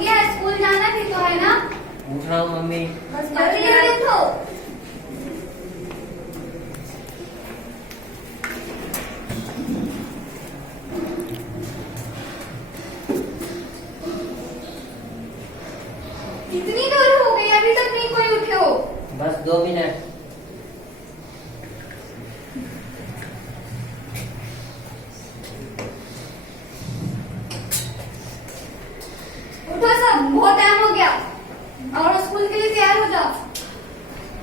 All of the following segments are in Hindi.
गया है, स्कूल जाना भी तो है ना। पूछ रहा हूँ मम्मी। बस जल्दी जल्दी उठो। कितनी देर हो गई अभी तक नहीं कोई उठे हो। बस 2 मिनट। उठो सब, बहुत टाइम हो गया और स्कूल के लिए तैयार हो जाओ।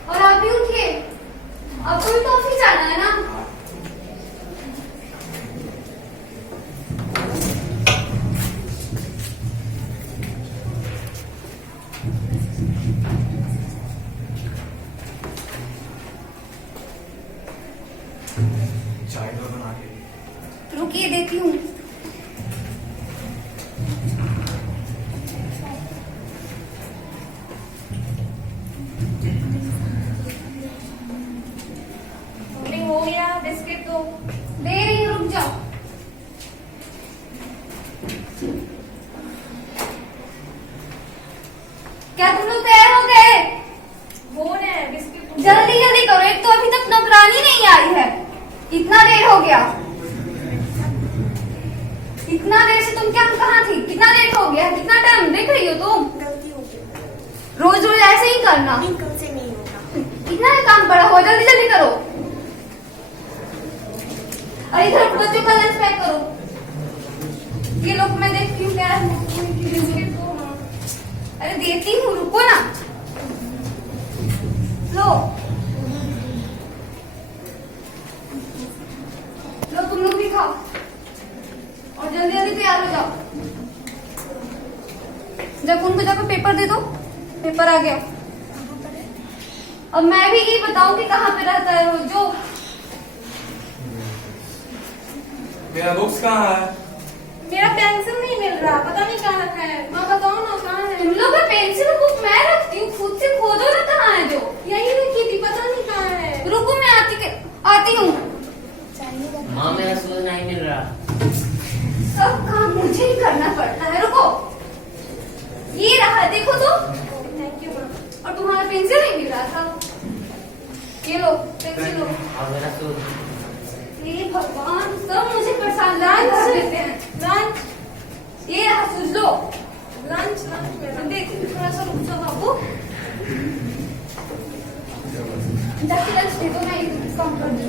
और आप भी उठिए, आपको भी तो ऑफिस जाना है ना। चाय तो बना के रुकिए देती हूँ। मम्मी हो गया बिस्किट तो। दे रही हूँ, रुक जाओ। क्या तुम लोग तैयार हो गए? हो रहे हैं बिस्किट तो। जल्दी जल्दी करो, एक तो अभी तक नौकरानी नहीं आई है। इतना देर हो गया। इतना देर से तुम क्या कहाँ थी? कितना लेट हो गया? कितना टाइम देख रही हो तुम? गलती हो गई, रोज रोज ऐसे ही करना। कल से नहीं होगा। कितना काम पड़ा हो, जल्दी जल्दी करो। अरे इधर बच्चों का लंच पैक करो। ये लोग मैं देखती हूँ क्या है। बिस्किट तो हाँ। अरे देती हूँ, रुको ना। लो लो, तुम लोग भी खाओ और जल्दी जल्दी तैयार हो जाओ। जब उनको जाकर पेपर दे दो। पेपर आ गया। अब मैं भी ये बताऊं कि कहाँ पे रहता है रोज जो। मेरा बुक्स कहाँ है? मेरा पेंसिल नहीं मिल रहा, पता नहीं कहाँ रखा है। माँ बताओ ना कहाँ है। तुम लोग का पेंसिल बुक मैं रखती हूँ, खुद से खोदो ना कहाँ है जो। यही रखी थी, पता नहीं कहाँ है। रुको मैं आती हूँ। माँ मेरा शूज नहीं मिल रहा। सब काम मुझे ही करना पड़ता है। रुको, ये रहा, देखो तो। थैंक यू माँ। और तुम्हारा पेंसिल नहीं मिल रहा था। ये लो पेंसिल लो। और मेरा शूज। हे भगवान, सब मुझे परेशान कर देते हैं। लंच ये रहा, सूझ लो। लंच लंच मेरा। देखती हूँ, थोड़ा सा रुक जाओ बाबू। जाके लंच दे दो, मैं ये काम कर दूँ।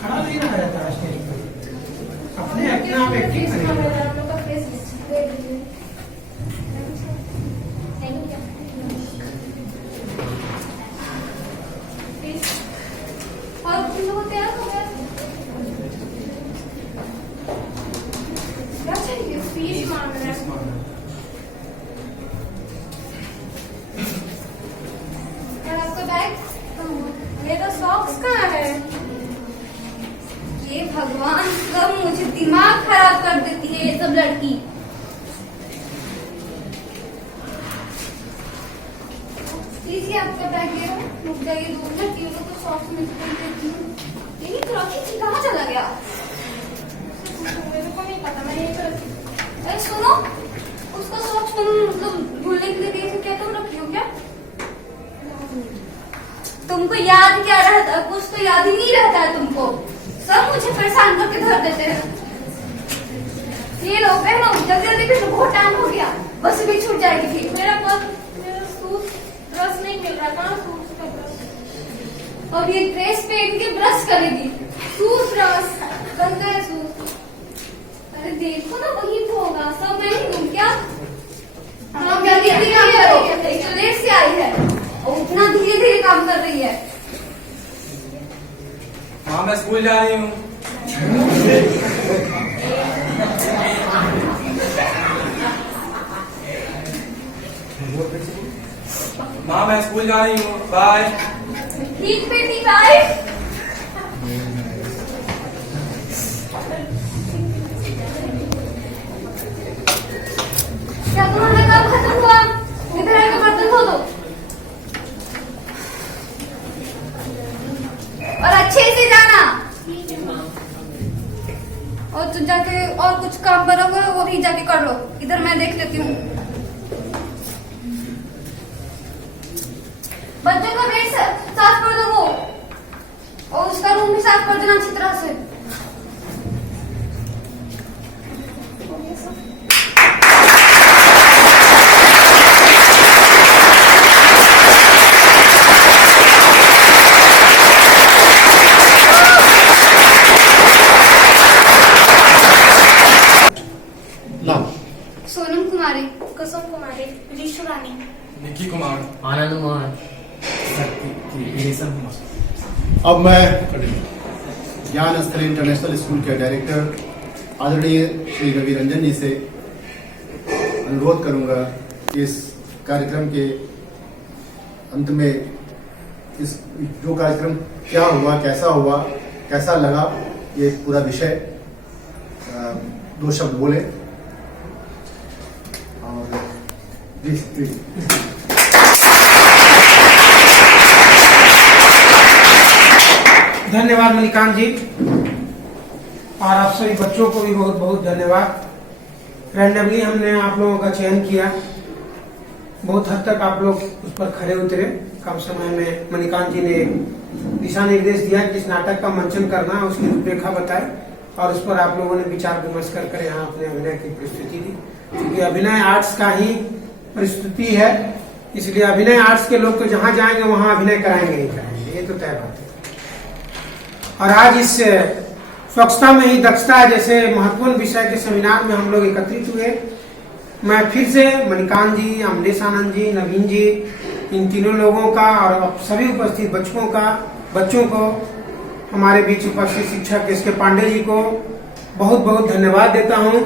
खड़ा नहीं रहा जाता है स्टेज पर। अपने अपना आप एक्टिंग करेगा। हम लोग का फेस दे दीजिए। Thank you. और तुम लोग तैयार हो गए? क्या चाहिए? फीस मांग रहा है। और आपका बैग? मेरा सॉक्स कहाँ है? ये भगवान, सब मुझे दिमाग खराब कर देती है ये सब लड़की। लीजिए आपका बैग ले आओ। रुक जाइए 2 मिनट, ये लोग तो सॉक्स में से देती हूँ। यही तो रखी थी, कहाँ चला गया? मेरे को नहीं पता, मैं यही पर रखी। अरे सुनो, उसका सॉक्स तुम मतलब धुलने के लिए दिए थे, क्या तुम रखी हो क्या? तुमको याद क्या रहता? कुछ तो याद ही नहीं रहता है तुमको। सब मुझे परेशान करके धर देते हैं। ये लो पहनो, जल्दी जल्दी पहनो, बहुत टाइम हो गया। बस भी छूट जाएगी फिर। मेरा सूट ब्रश नहीं मिल रहा, कहाँ सूट का ब्रश? और ये ड्रेस पहन के ब्रश करेगी। सूट ब्रश गंदा है सूट। अरे देखो ना, वही तो होगा। सब मैं ही हूँ क्या? हाँ, जल्दी जल्दी काम करो। एक तो लेट से आई है और उतना धीरे धीरे काम कर रही है। माँ मैं स्कूल जा रही हूँ। माँ मैं स्कूल जा रही हूँ, बाय। ठीक बेटी, बाय। क्या तुम्हारा काम खत्म हुआ? इधर आके बर्तन धो दो और अच्छे से जाना। और तो जाके और कुछ काम बना हुआ है वो भी जाके कर लो, इधर मैं देख लेती हूँ। बच्चों का बेड साफ कर दो वो, और उसका रूम भी साफ कर देना अच्छी तरह से। सोनम कुमारी, कुसुम कुमारी, ऋषु रानी, निकी कुमार, आनंद मोहन, अब मैं ज्ञान स्तर इंटरनेशनल स्कूल के डायरेक्टर आदरणीय श्री रवि रंजन जी से अनुरोध करूंगा कि इस कार्यक्रम के अंत में इस जो कार्यक्रम क्या हुआ, कैसा लगा, ये पूरा विषय दो शब्द बोले। और धन्यवाद मणिकांत जी, और आप सभी बच्चों को भी बहुत बहुत धन्यवाद। रैंडमली हमने आप लोगों का चयन किया, बहुत हद तक आप लोग उस पर खरे उतरे। कम समय में मणिकांत जी ने दिशा निर्देश दिया कि इस नाटक का मंचन करना, उसकी रूपरेखा बताए, और उस पर आप लोगों ने विचार विमर्श कर यहाँ अपने अभिनय की प्रस्तुति दी। क्योंकि अभिनय आर्ट्स का ही प्रस्तुति है, इसलिए अभिनय आर्ट्स के लोग तो जहाँ जाएंगे वहाँ अभिनय कराएंगे ही कराएंगे, ये तो तय बात है। और आज इस स्वच्छता में ही दक्षता जैसे महत्वपूर्ण विषय के सेमिनार में हम लोग एकत्रित हुए। मैं फिर से मणिकांत जी, अमलेश आनंद जी, नवीन जी, इन तीनों लोगों का और सभी उपस्थित बच्चों को, हमारे बीच उपस्थित शिक्षक एस के पांडे जी को बहुत बहुत धन्यवाद देता हूं।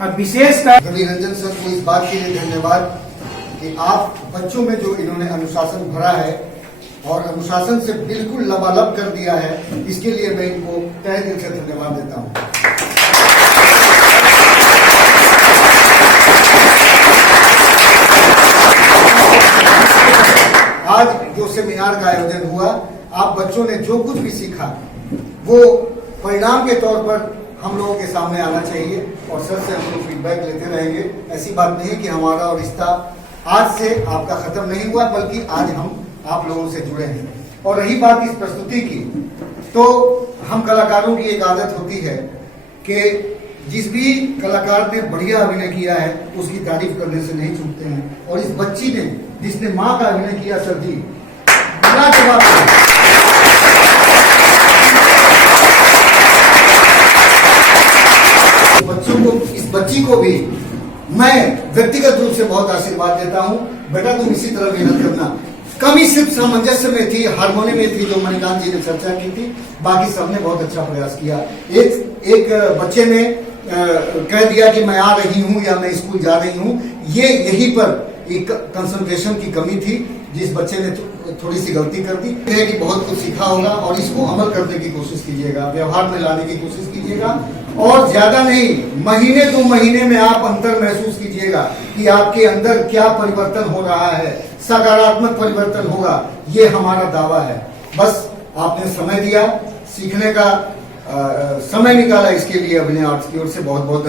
और विशेषकर रवि रंजन सर को इस बात के लिए धन्यवाद कि आप बच्चों में जो इन्होंने अनुशासन भरा है और अनुशासन से बिल्कुल लबालब कर दिया है, इसके लिए मैं इनको तहे दिल से धन्यवाद देता हूं। आज जो सेमिनार का आयोजन हुआ, आप बच्चों ने जो कुछ भी सीखा वो परिणाम के तौर पर हम लोगों के सामने आना चाहिए, और सर से हम लोग फीडबैक लेते रहेंगे। ऐसी बात नहीं है कि हमारा रिश्ता आज से आपका खत्म नहीं हुआ, बल्कि आज हम आप लोगों से जुड़े हैं। और रही बात इस प्रस्तुति की, तो हम कलाकारों की एक आदत होती है कि जिस भी कलाकार ने बढ़िया अभिनय किया है उसकी तारीफ करने से नहीं चूकते हैं। और इस बच्ची ने जिसने माँ का अभिनय किया, सर जी लाजवाब है। बच्चों को, इस बच्ची को भी मैं व्यक्तिगत रूप से बहुत आशीर्वाद देता हूं। बेटा तुम इसी तरह मेहनत करना। कमी सिर्फ सामंजस्य में थी, हारमोनी में थी, जो मणिकांत जी ने चर्चा की थी। बाकी सबने बहुत अच्छा प्रयास किया। एक बच्चे ने कह दिया कि मैं आ रही हूं या मैं स्कूल जा रही हूं, ये यहीं पर एक कंसंट्रेशन की कमी थी, जिस बच्चे ने थोड़ी सी गलती कर दी है कि बहुत कुछ सीखा होगा, और इसको अमल करने की कोशिश कीजिएगा, व्यवहार में लाने की कोशिश कीजिएगा। और ज्यादा नहीं, महीने 2 महीने में आप अंतर महसूस कीजिएगा कि आपके अंदर क्या परिवर्तन हो रहा है, सकारात्मक परिवर्तन होगा, ये हमारा दावा है। बस आपने समय दिया, सीखने का समय निकाला, इसके लिए अभिनय आर्ट्स की ओर से बहुत बहुत